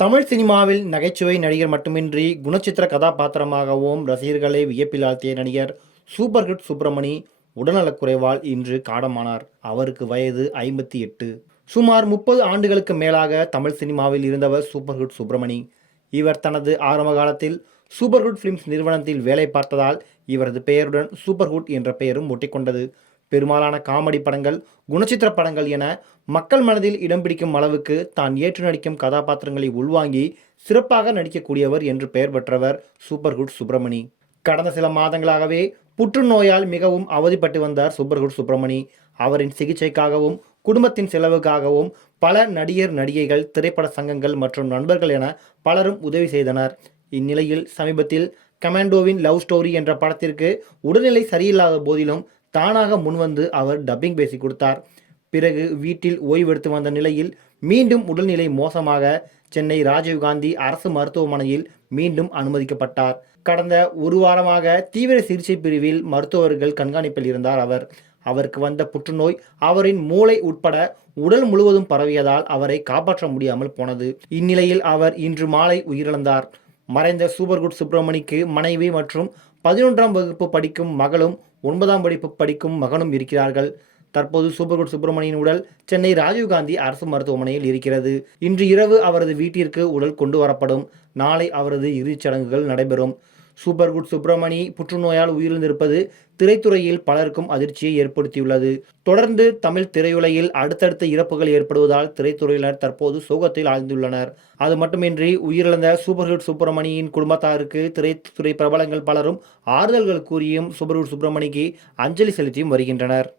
தமிழ் சினிமாவில் நகைச்சுவை நடிகர் மட்டுமின்றி குணச்சித்திர கதாபாத்திரமாகவும் ரசிகர்களை வியப்பில் ஆழ்த்திய நடிகர் சூப்பர் ஹிட் சுப்பிரமணி உடல்நலக்குறைவால் இன்று காலமானார் அவருக்கு வயது ஐம்பத்தி எட்டு. சுமார் முப்பது ஆண்டுகளுக்கு மேலாக தமிழ் சினிமாவில் இருந்தவர் சூப்பர் ஹிட் சுப்பிரமணி. இவர் தனது ஆரம்ப காலத்தில் சூப்பர் ஹுட் ஃபிலிம்ஸ் நிறுவனத்தில் வேலை பார்த்ததால் இவரது பெயருடன் சூப்பர் ஹுட் என்ற பெயரும் ஒட்டிக்கொண்டது. பெரும்பாலான காமெடி படங்கள் குணச்சித்திர படங்கள் என மக்கள் மனதில் இடம் பிடிக்கும் அளவுக்கு தான் ஏற்று நடிக்கும் கதாபாத்திரங்களை உள்வாங்கி சிறப்பாக நடிக்கக்கூடியவர் என்று பெயர் பெற்றவர் சூப்பர்ஹுட் சுப்பிரமணி. கடந்த சில மாதங்களாகவே புற்றுநோயால் மிகவும் அவதிப்பட்டு வந்தார் சூப்பர்குட் சுப்பிரமணி. அவரின் சிகிச்சைக்காகவும் குடும்பத்தின் செலவுக்காகவும் பல நடிகர் நடிகைகள் திரைப்பட சங்கங்கள் மற்றும் நண்பர்கள் என பலரும் உதவி செய்தனர். இந்நிலையில் சமீபத்தில் கமாண்டோவின் லவ் ஸ்டோரி என்ற படத்திற்கு உடல்நிலை சரியில்லாத போதிலும் தானாக முன்வந்து அவர் டப்பிங் பேசி கொடுத்தார். பிறகு வீட்டில் ஓய்வெடுத்து வந்த நிலையில் மீண்டும் உடல்நிலை மோசமாக சென்னை ராஜீவ்காந்தி அரசு மருத்துவமனையில் மீண்டும் அனுமதிக்கப்பட்டார். கடந்த ஒரு வாரமாக தீவிர சிகிச்சை பிரிவில் மருத்துவர்கள் கண்காணிப்பில் இருந்தார் அவர். அவருக்கு வந்த புற்றுநோய் அவரின் மூளை உட்பட உடல் முழுவதும் பரவியதால் அவரை காப்பாற்ற முடியாமல் போனது. இந்நிலையில் அவர் இன்று மாலை உயிரிழந்தார். மறைந்த சூப்பர்குட் சுப்பிரமணிக்கு மனைவி மற்றும் பதினொன்றாம் வகுப்பு படிக்கும் மகளும் ஒன்பதாம் படிப்பு படிக்கும் மகனும் இருக்கிறார்கள். தற்போது சூப்பர்குட் சுப்பிரமணியின் உடல் சென்னை ராஜீவ்காந்தி அரசு மருத்துவமனையில் இருக்கிறது. இன்று இரவு அவரது வீட்டிற்கு உடல் கொண்டு வரப்படும். நாளை அவரது இறுதிச் சடங்குகள் நடைபெறும். சூப்பர் குட் சுப்பிரமணி புற்றுநோயால் உயிரிழந்திருப்பது திரைத்துறையில் பலருக்கும் அதிர்ச்சியை ஏற்படுத்தியுள்ளது. தொடர்ந்து தமிழ் திரையுலகில் அடுத்தடுத்த இறப்புகள் ஏற்படுவதால் திரைத்துறையினர் தற்போது சோகத்தில் ஆழ்ந்துள்ளனர். அது மட்டுமின்றி உயிரிழந்த சூப்பர் ஹிட் சுப்பிரமணியின் குடும்பத்தாருக்கு திரைத்துறை பிரபலங்கள் பலரும் ஆறுதல்கள் கூறியும் சூப்பர் ஹிட் சுப்பிரமணிக்கு அஞ்சலி செலுத்தியும் வருகின்றனர்.